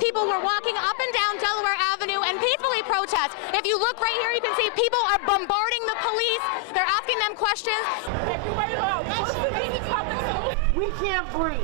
People were walking up and down Delaware Avenue and peacefully protest. If you look right here, you can see people are bombarding the police. They're asking them questions. We can't breathe.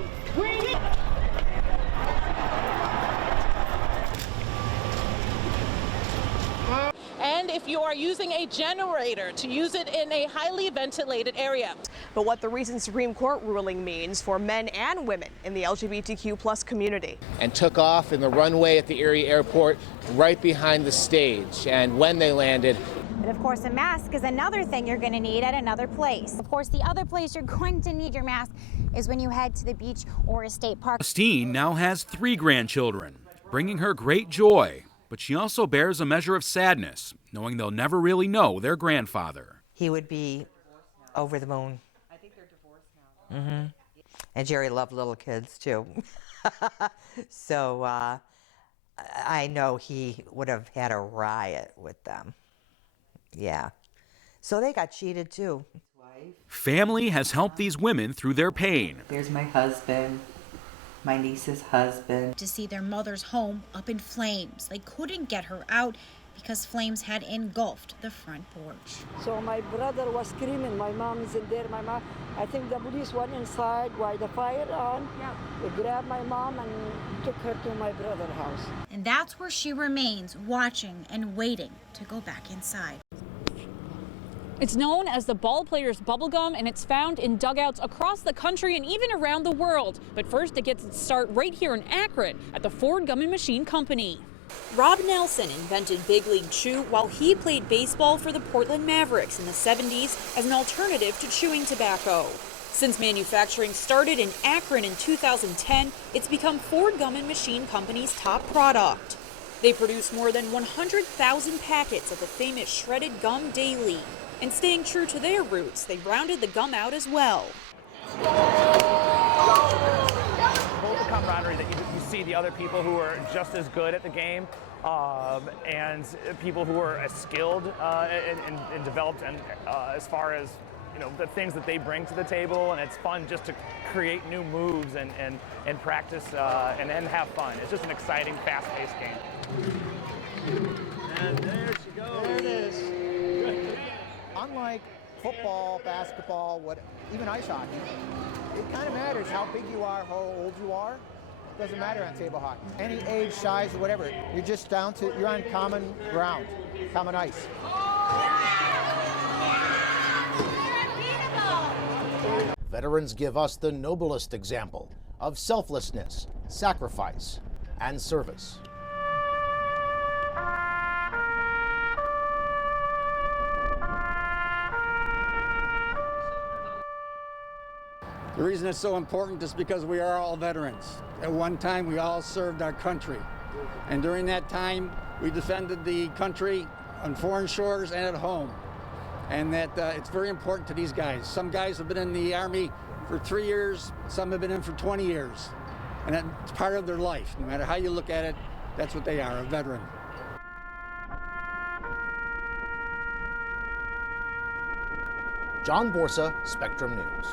And if you are using a generator, to use it in a highly ventilated area. But what the recent Supreme Court ruling means for men and women in the LGBTQ+ community. And took off in the runway at the Erie Airport right behind the stage. And when they landed, but of course, a mask is another thing you're going to need at another place. Of course, the other place you're going to need your mask is when you head to the beach or a state park. Christine now has 3 grandchildren, bringing her great joy. But she also bears a measure of sadness, knowing they'll never really know their grandfather. He would be over the moon. I think they're divorced now. And Jerry loved little kids, too. So I know he would have had a riot with them. Yeah. So they got cheated, too. Family has helped these women through their pain. There's my husband. My niece's husband. To see their mother's home up in flames. They couldn't get her out because flames had engulfed the front porch. So my brother was screaming. My mom is in there. I think the police went inside while the fire on. Yeah. They grabbed my mom and took her to my brother's house. And that's where she remains, watching and waiting to go back inside. It's known as the ball player's bubblegum, and it's found in dugouts across the country and even around the world. But first, it gets its start right here in Akron at the Ford Gum and Machine Company. Rob Nelson invented Big League Chew while he played baseball for the Portland Mavericks in the 70s as an alternative to chewing tobacco. Since manufacturing started in Akron in 2010, it's become Ford Gum and Machine Company's top product. They produce more than 100,000 packets of the famous shredded gum daily. And staying true to their roots, they rounded the gum out as well. Both the camaraderie that you see the other people who are just as good at the game and people who are as skilled and developed and as far as the things that they bring to the table, and it's fun just to create new moves and practice and then have fun. It's just an exciting, fast-paced game. And there she goes. There it is. Unlike football, basketball, even ice hockey, it kind of matters how big you are, how old you are. It doesn't matter on table hockey. Any age, size, or whatever, you're on common ground, common ice. Veterans give us the noblest example of selflessness, sacrifice, and service. The reason it's so important is because we are all veterans. At one time, we all served our country. And during that time, we defended the country on foreign shores and at home. And that it's very important to these guys. Some guys have been in the Army for 3 years, some have been in for 20 years. And that's part of their life. No matter how you look at it, that's what they are, a veteran. John Borsa, Spectrum News.